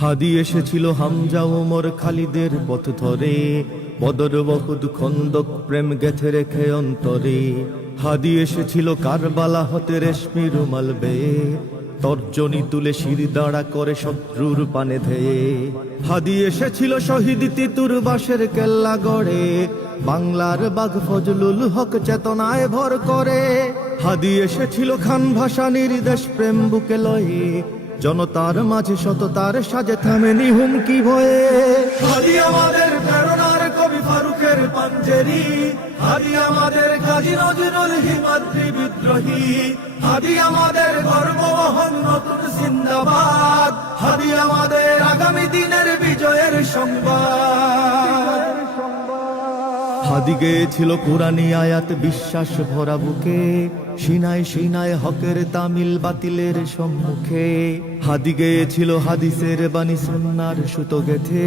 হাদি এসেছিল হামজা ওমর খালিদের পথ ধরে, বদর উহুদ খন্দক প্রেম গেথে রেখে অন্তরে। হাদি এসেছিল কারবালা হতে রেশমি রুমাল বেয়ে, তর্জনী তুলে শির দাঁড়া করে শত্রুর পানে ধেয়ে। হাদি এসেছিল শহীদ তিতুর বাসের কেল্লা গড়ে, বাংলার বাঘ ফজলুল হক চেতনায় ভর করে। হাদি এসেছিল খান ভাসানীর দেশ প্রেম বুকে লয়ে, জনতার মাঝে সততার সাজে থামেনি হুমকি ভয়ে। হাদি আমাদের প্রেরণার কবি ফারুকের পাঞ্জেরি, হাদি আমাদের কাজী নজরুল হিমাদ্রি বিদ্রোহী, হাদি আমাদের গর্ববহন নতুন জিন্দাবাদ, হাদি আমাদের আগামী দিনের বিজয়ের সংবাদ। হাদি গেয়েছিল কুরআনী আয়াত বিশ্বাস ভরা বুকে, সিনায় সিনায় হকের তামিল বাতিলের সম্মুখে। হাদি গেয়েছিল হাদিসের বাণী সুন্নাহর সুতো গেথে,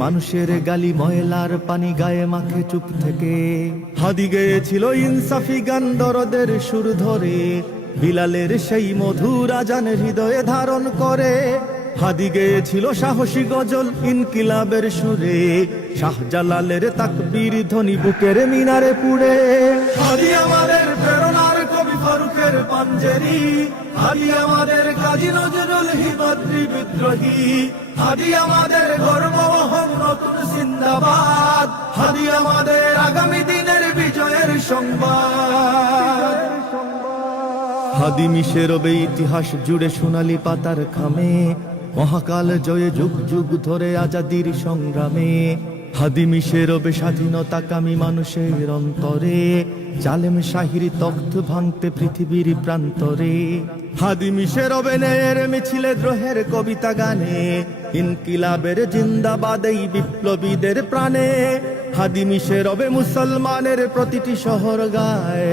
মানুষের গালি ময়লার পানি গায়ে মাখে চুপ থেকে। হাদি গেয়েছিল ইনসাফি গান দরদের সুর ধরে, বিলালের সেই মধুর আজান হৃদয়ে ধারণ করে। হাদি গেয়েছিল সাহসী গজল ইনকিলাবের সুরে, শাহজালালের তাকবীর ধ্বনি বুকের মিনারে পুড়ে। হাদি আমাদের প্রেরণার কবি ফারুকের পাঞ্জেরি, হাদি আমাদের কাজী নজরুল হিমাদ্রি বিদ্রোহী, হাদি আমাদের গর্ববহন নতুন জিন্দাবাদ, হাদি আমাদের আগামী দিনের বিজয়ের সংবাদ। হাদি মিশে রবে ইতিহাস জুড়ে সোনালী পাতার খামে, মহাকাল জয়ে যুগ যুগ ধরে আজাদির সংগ্রামে। হাদি মিশে রবে স্বাধীনতাকামী মানুষের অন্তরে, জালেম শাহির তখ্ত ভাঙতে পৃথিবীর প্রান্তরে। হাদি মিশে রবে ন্যায়ের মিছিলে দ্রোহের কবিতা গানে, ইনকিলাবের জিন্দাবাদ এই বিপ্লবীদের প্রাণে। হাদি মিশে রবে মুসলমানের প্রতিটি শহর গায়,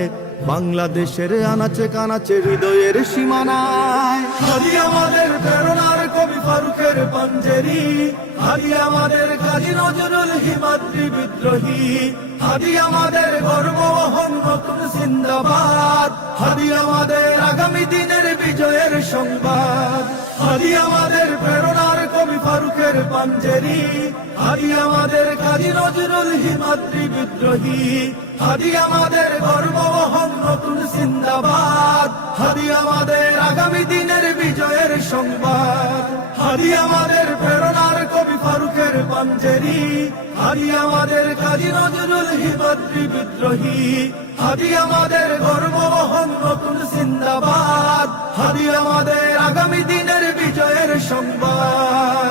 বাংলাদেশের আনাচে কানাচে হৃদয়ের সীমানায়। হাদি আমাদের প্রেরণার কবি ফারুকের পাঞ্জেরি, হাদি আমাদের কাজী নজরুল হিমাদ্রি বিদ্রোহী, হাদি আমাদের গর্ববহন নতুন জিন্দাবাদ, হাদি আমাদের আগামী দিনের বিজয়ের সংবাদ। হাদি আমাদের প্রেরণার কবি ফারুকের পাঞ্জেরি, হাদি আমাদের কাজী নজরুল হিমাদ্রি বিদ্রোহী, হাদি আমাদের গর্ববহন নতুন জিন্দাবাদ, হাদি আমাদের আগামী দিনের বিজয়ের সংবাদ। হাদি আমাদের প্রেরণার কবি ফারুকের পাঞ্জেরি, হাদি আমাদের কাজী নজরুল হিমাদ্রি বিদ্রোহী, হাদি আমাদের গর্ববহন নতুন জিন্দাবাদ, হাদি আমাদের আগামী দিনের বিজয়ের সংবাদ।